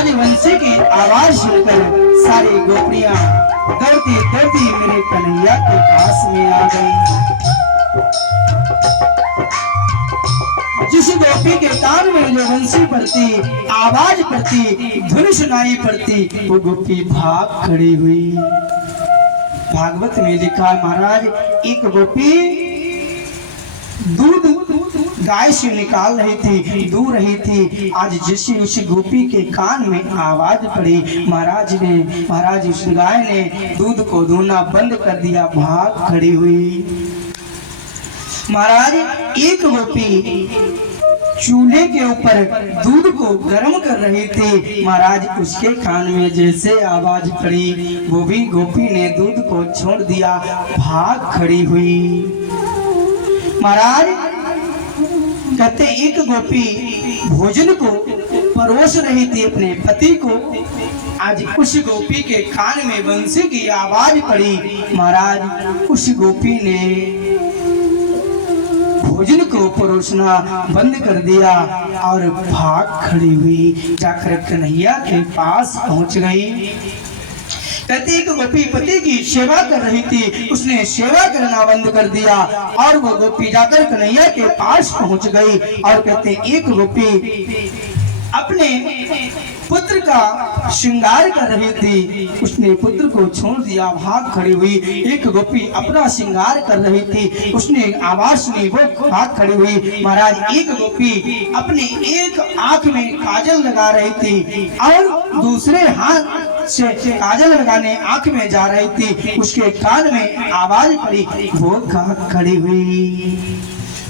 राजवंशी की आवाज सुनकर सारी गोपियां दौड़ती दौड़ती मेरे कन्हैया के पास में आ गई। जिस गोपी के कान में जो बंसी पड़ती, आवाज पड़ती, धुन सुनाई पड़ती, वो गोपी भाग खड़ी हुई। भागवत में लिखा महाराज, एक गोपी दूध गाय से निकाल रही थी, दूह रही थी। आज जैसे उस गोपी के कान में आवाज पड़ी, महाराज उस गाय ने दूध को दूहना बंद कर दिया, भाग खड़ी हुई। महाराज एक गोपी चूल्हे के ऊपर दूध को गर्म कर रही थी, महाराज उसके कान में जैसे आवाज पड़ी, वो भी गोपी ने दूध को छोड़ दिया, भाग खड़ी हुई। महाराज कहते एक गोपी भोजन को परोस रही थी अपने पति को। आज उस गोपी के कान में बंसी की आवाज पड़ी, महाराज उस गोपी ने भोजन को परोसना बंद कर दिया और भाग खड़ी हुई, जाकर कन्हैया के पास पहुंच गई। कहते एक गोपी पति की सेवा कर रही थी, उसने सेवा करना बंद कर दिया और वो गोपी जाकर कन्हैया के पास पहुंच गई। और कहते एक गोपी अपने पुत्र का श्रृंगार कर रही थी, उसने पुत्र को छोड़ दिया, भाग खड़ी हुई। एक गोपी अपना श्रृंगार कर रही थी, उसने आवाज सुनी, वो भाग खड़ी हुई। महाराज एक गोपी अपने एक आंख में काजल लगा रही थी और दूसरे हाथ से काजल लगाने आंख में जा रही थी, उसके कान में आवाज पड़ी, वो भाग खड़ी हुई।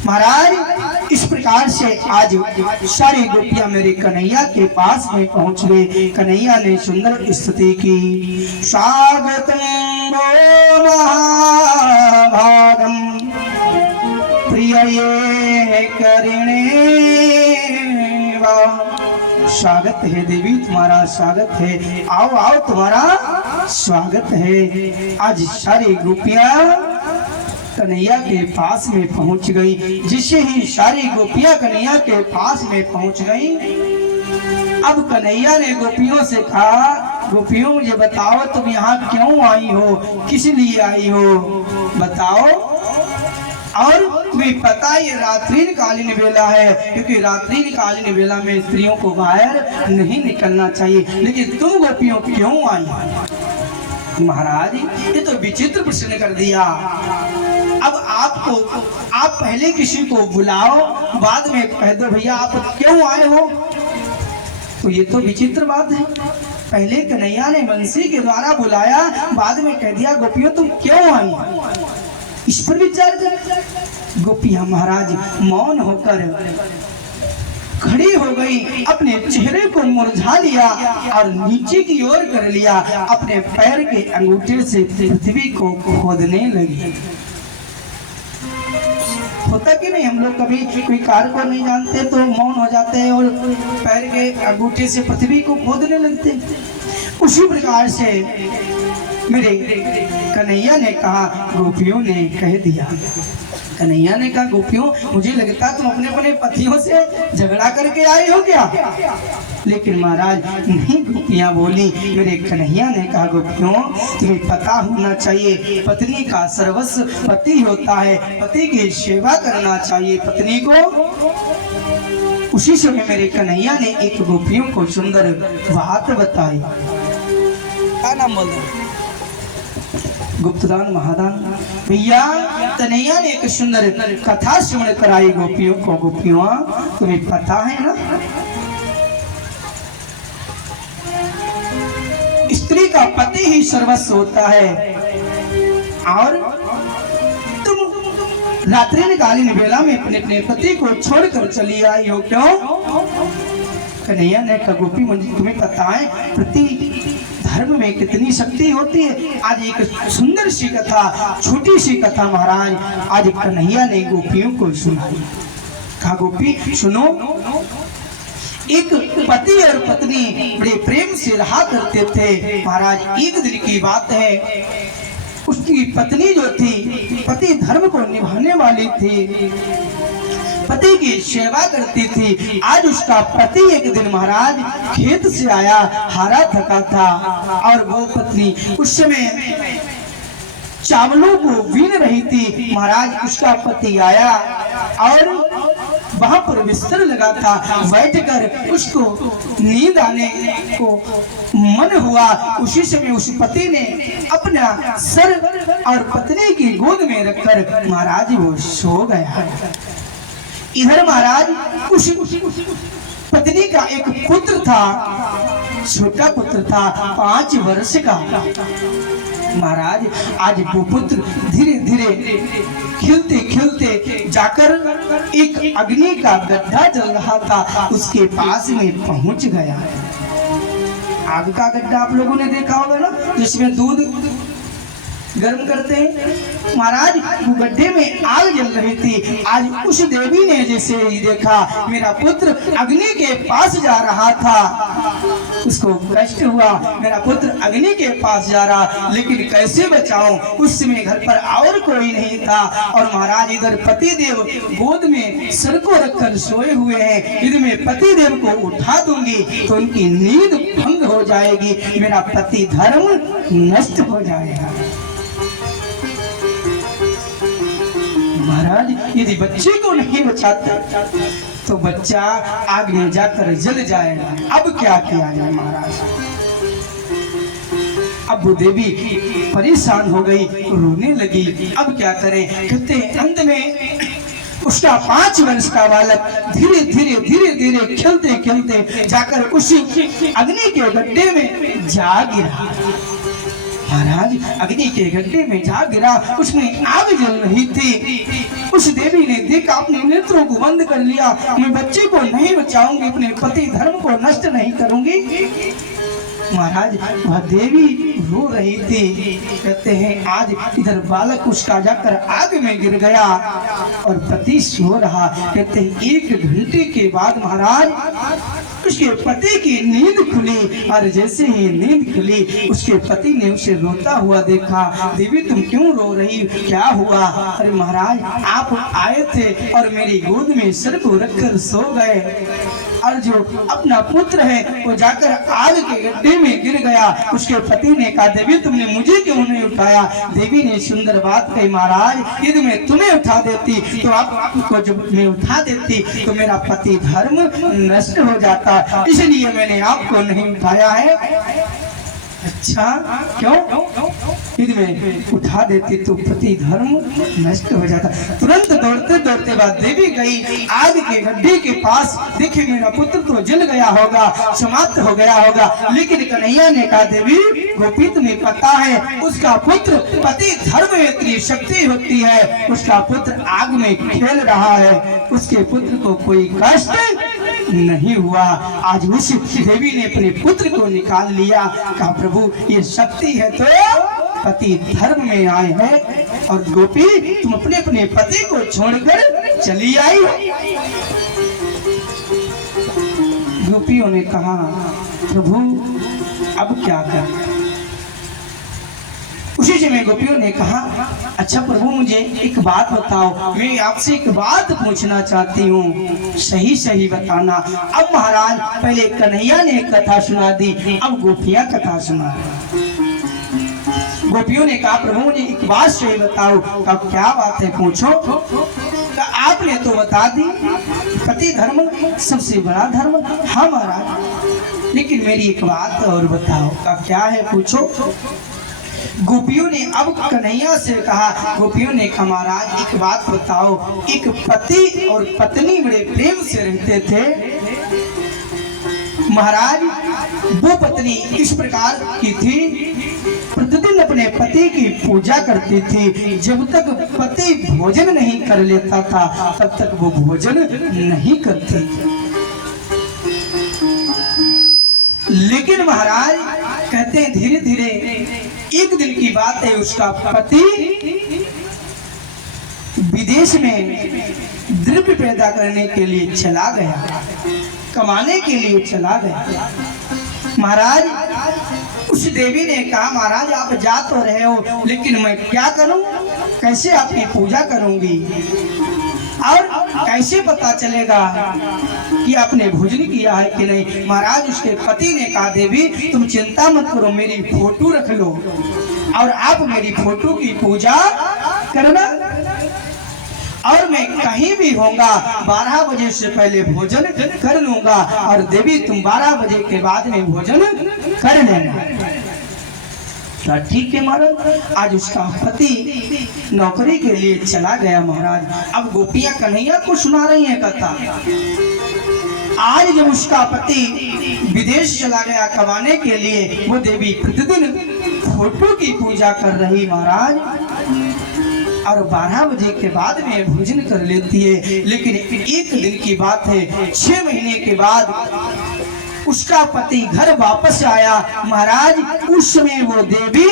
महाराज इस प्रकार से आज सारी गोपियां मेरे कन्हैया के पास में पहुंच गए। कन्हैया ने सुंदर स्तुति की, स्वागतम महाभागम प्रिये करिणे वा। स्वागत है देवी, तुम्हारा स्वागत है, आओ आओ तुम्हारा स्वागत है। आज सारी गोपियां कन्हैया के पास में पहुंच गई। जिससे ही सारी गोपियां कन्हैया के पास में पहुंच गई, अब कन्हैया ने गोपियों से कहा, गोपियों मुझे बताओ तुम यहाँ क्यों आई हो, किस लिए आई हो, बताओ। और तुम्हें पता ये रात्रिन कालीन वेला है, क्योंकि रात्रिन कालीन वेला में स्त्रियों को बाहर नहीं निकलना चाहिए, लेकिन तुम गोपियों क्यों आई। महाराज ये तो विचित्र प्रश्न कर दिया। अब आप पहले किसी को बुलाओ, बाद में कह दो भैया आप क्यों आए हो, तो ये तो विचित्र बात है। पहले कन्हैया ने बंसी के द्वारा बुलाया, बाद में कह दिया गोपियों तुम क्यों आई, इस पर विचार कर। गोपियां महाराज मौन होकर खड़ी हो गई, अपने चेहरे को मुरझा लिया और नीचे की ओर कर लिया, अपने पैर के अंगूठे से पृथ्वी को खोदने लगी। होता कि नहीं, हम लोग कभी कोई कार्य को नहीं जानते तो मौन हो जाते हैं और पैर के अंगूठे से पृथ्वी को खोदने लगते हैं। उसी प्रकार से मेरे कन्हैया ने कहा, गोपियों ने कह दिया। कन्हैया ने कहा गोपियों मुझे लगता है तुम अपने अपने पतियों से झगड़ा करके आई हो क्या। लेकिन महाराज नहीं, गोपियां बोली। मेरे कन्हैया ने कहा गोपियों तुम्हें पता होना चाहिए, पत्नी का सर्वस्व पति होता है, पति की सेवा करना चाहिए पत्नी को। उसी समय मेरे कन्हैया ने एक गोपियों को सुंदर बात बताई। क्या नाम बोल रहे? गुप्तदान महादान। भैया कन्हैया ने एक सुंदर कथा श्रवण कराई गोपियों को। गोपियों तुम्हें पता है ना, स्त्री का पति ही सर्वस्व होता है, और तुम रात्रिकालीन वेला में अपने अपने पति को छोड़कर चली आई हो, क्यों। कन्हैया ने कहा गोपी मुझे तुम्हें पता है प्रति धर्म में कितनी शक्ति होती है। आज एक सुंदर सी कथा, छोटी सी कथा महाराज आज कन्हैया ने गोपियों को सुनाई। कहा गोपी सुनो, एक पति और पत्नी बड़े प्रेम से रहा करते थे। महाराज एक दिन की बात है, उसकी पत्नी जो थी पति धर्म को निभाने वाली थी, पति की सेवा करती थी। आज उसका पति एक दिन महाराज खेत से आया, हारा थका था, और वो पत्नी उस समय चावलों को बीन रही थी। महाराज उसका पति आया और वहां पर बिस्तर लगा था, बैठकर उसको नींद आने को मन हुआ। उसी समय उस पति ने अपना सर और पत्नी की गोद में रखकर महाराज वो सो गया। इधर महाराज उस पत्नी का एक पुत्र था, छोटा पुत्र था, 5 वर्ष का। महाराज आज वो पुत्र धीरे धीरे खिलते खिलते जाकर एक अग्नि का गड्ढा जल रहा था, उसके पास में पहुंच गया। आग का गड्ढा आप लोगों ने देखा होगा ना, जिसमें दूध गर्म करते हैं। महाराज वो गड्ढे में आग जल रही थी। आज उस देवी ने जैसे ही देखा मेरा पुत्र अग्नि के पास जा रहा था, उसको कष्ट हुआ, मेरा पुत्र अग्नि के पास जा रहा, लेकिन कैसे बचाऊं। उस समय घर पर और कोई नहीं था, और महाराज इधर पतिदेव गोद में सर को रखकर सोए हुए हैं। यदि मैं पतिदेव को उठा दूंगी तो उनकी नींद भंग हो जाएगी, मेरा पति धर्म नष्ट हो जाएगा। महाराज यदि बच्चे को नहीं बचाते तो बच्चा आग में जाकर जल जाएगा। अब क्या किया जाए महाराज। अब वो देवी परेशान हो गई, रोने लगी। अब क्या करें। कहते अंत में उसका 5 वर्ष का बालक धीरे धीरे धीरे धीरे खेलते खेलते जाकर उसी अग्नि के गड्ढे में जा गिरा। महाराज अग्नि के गड्ढे में जा गिरा, उसमें आग जल रही थी। उस देवी ने देखा, अपने नेत्रों को बंद कर लिया, मैं बच्चे को नहीं बचाऊंगी, अपने पति धर्म को नष्ट नहीं करूंगी। महाराज वह देवी रो रही थी। कहते हैं आज इधर बालक उसका जाकर आग में गिर गया और पति सो रहा। कहते हैं 1 घंटे के बाद महाराज उसके पति की नींद खुली, और जैसे ही नींद खुली उसके पति ने उसे रोता हुआ देखा। देवी तुम क्यों रो रही, क्या हुआ। अरे महाराज आप आए थे और मेरी गोद में सर को रखकर सो गए, और जो अपना पुत्र है वो जाकर आग के गड्ढे में गिर गया। उसके पति ने कहा देवी तुमने मुझे क्यों नहीं उठाया। देवी ने सुंदर बात कही, महाराज यदि मैं तुम्हें उठा देती तो आपको जब मैं उठा देती तो मेरा पति धर्म नष्ट हो जाता, इसलिए मैंने आपको नहीं उठाया है। अच्छा क्यों। यदि मैं उठा देती तो पति धर्म नष्ट हो जाता। तुरंत दौड़ते दौड़ते बाद देवी गई आग के गड्ढे के पास। देखे मेरा पुत्र तो जल गया होगा, समाप्त हो गया होगा, लेकिन कन्हैया ने कहा देवी गोपी तुम्हें पता है उसका पुत्र पति धर्म में इतनी शक्ति होती है, उसका पुत्र आग में खेल रहा है, उसके पुत्र को कोई कष्ट नहीं हुआ। आज उस देवी ने अपने पुत्र को निकाल लिया। कहा प्रभु ये शक्ति है तो पति धर्म में आए हैं, और गोपी तुम अपने अपने पति को छोड़कर चली आई। गोपियों ने कहा प्रभु अब क्या करें। उसी समय गोपियों ने कहा अच्छा प्रभु मुझे एक बात बताओ, मैं आपसे एक बात पूछना चाहती हूँ, सही सही बताना। अब महाराज पहले कन्हैया ने एक कथा सुना दी, अब गोपियां कथा सुना। गोपियों ने कहा प्रभु मुझे एक बात सही बताओ। कहा क्या बात है पूछो। तो आपने तो बता दी पति धर्म सबसे बड़ा धर्म। हाँ महाराज लेकिन मेरी एक बात और बताओ। कहा क्या है पूछो। गोपियों ने अब कन्हैया से कहा, गोपियों ने कहा महाराज एक बात बताओ, एक पति और पत्नी बड़े प्रेम से रहते थे। महाराज वो पत्नी इस प्रकार की थी, प्रतिदिन अपने पति की पूजा करती थी। जब तक पति भोजन नहीं कर लेता था तब तक वो भोजन नहीं करती। लेकिन महाराज कहते हैं धीरे धीरे एक दिन की बात है, उसका पति विदेश में द्रव्य पैदा करने के लिए चला गया, कमाने के लिए चला गया। महाराज उस देवी ने कहा महाराज आप जा तो रहे हो लेकिन मैं क्या करूं, कैसे आपकी पूजा करूंगी। और कैसे पता चलेगा कि आपने भोजन किया है कि नहीं? महाराज उसके पति ने कहा देवी तुम चिंता मत करो, मेरी फोटो रख लो और आप मेरी फोटो की पूजा करना और मैं कहीं भी होऊंगा 12 बजे से पहले भोजन कर लूंगा और देवी तुम 12 बजे के बाद में भोजन कर लेना। तो ठीक है महाराज। आज उसका पति नौकरी के लिए चला गया महाराज। अब गोपियां कन्हैया को सुना रही हैं कथा। आज जब उसका पति विदेश चला गया कमाने के लिए, वो देवी प्रतिदिन फोटो की पूजा कर रही महाराज और 12 बजे के बाद में भोजन कर लेती है। लेकिन एक दिन की बात है, 6 महीने के बाद उसका पति घर वापस आया महाराज। उस समय वो देवी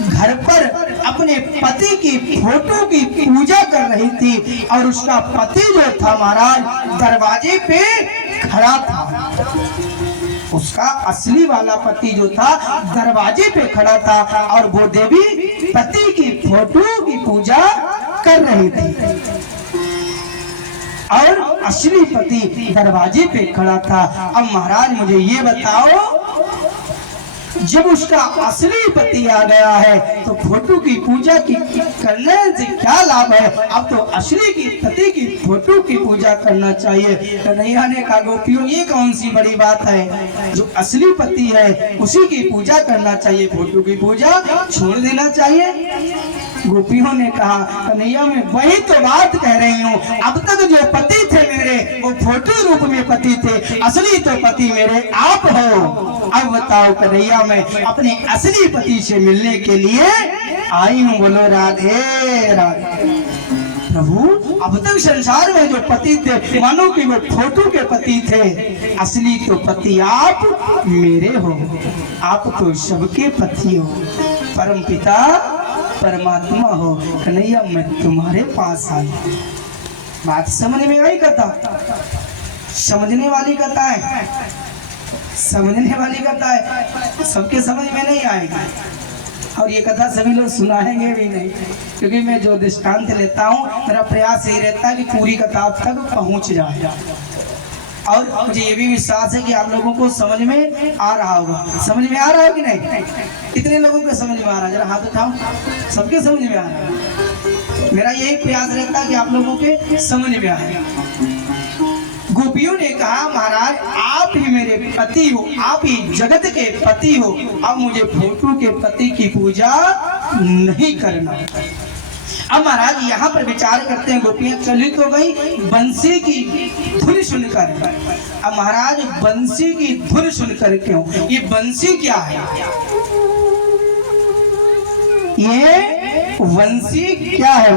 घर पर अपने पति की फोटो की पूजा कर रही थी और उसका पति जो था महाराज दरवाजे पे खड़ा था। उसका असली वाला पति जो था दरवाजे पे खड़ा था और वो देवी पति की फोटो की पूजा कर रही थी और असली पति दरवाजे पे खड़ा था। अब महाराज मुझे ये बताओ, जब उसका असली पति आ गया है तो फोटो की पूजा की करने से क्या लाभ है? अब तो असली की पति की फोटो की पूजा करना चाहिए। कन्हैया ने कहा गोपियों ये कौन सी बड़ी बात है, जो असली पति है उसी की पूजा करना चाहिए, फोटो की पूजा छोड़ देना चाहिए। गोपियों ने कहा कन्हैया मैं वही तो बात कह रही हूँ, अब तक जो पति थे मेरे वो फोटो रूप में पति थे, असली तो पति मेरे आप हो। अब बताओ कन्हैया मैं अपने असली पति से मिलने के लिए आई हूँ। बोलो राधे राधे। प्रभु अब तक संसार में जो पति थे मानो कि वो फोटो के पति थे, असली तो पति आप मेरे हो, आप तो सबके पति हो, परम पिता परमात्मा हो। कन्हैया मैं तुम्हारे पास आई। बात समझ में आई? कथा समझने वाली कथा है, समझने वाली कथा है, सबके समझ में नहीं आएगी और ये कथा सभी लोग सुनाएंगे भी नहीं, क्योंकि मैं जो दृष्टांत लेता हूँ मेरा प्रयास यही रहता है कि पूरी कथा आप तक पहुँच जाए। और मुझे ये भी विश्वास है कि आप लोगों को समझ में आ रहा होगा। समझ में आ रहा है कि नहीं? कितने लोगों को समझ में आ रहा है? जरा हाथ उठाओ। सबके समझ में आ रहा है। मेरा यही प्रयास रहता है कि आप लोगों के समझ में आए। गोपियों ने कहा महाराज आप ही मेरे पति हो, आप ही जगत के पति हो, अब मुझे फोटो के पति की पूजा नहीं करना। अब महाराज यहाँ पर विचार करते हैं, गोपियां चली तो गई बंसी की धुन सुनकर। अब महाराज बंसी की धुन सुनकर क्यों? ये बंसी क्या है? ये बंसी क्या है?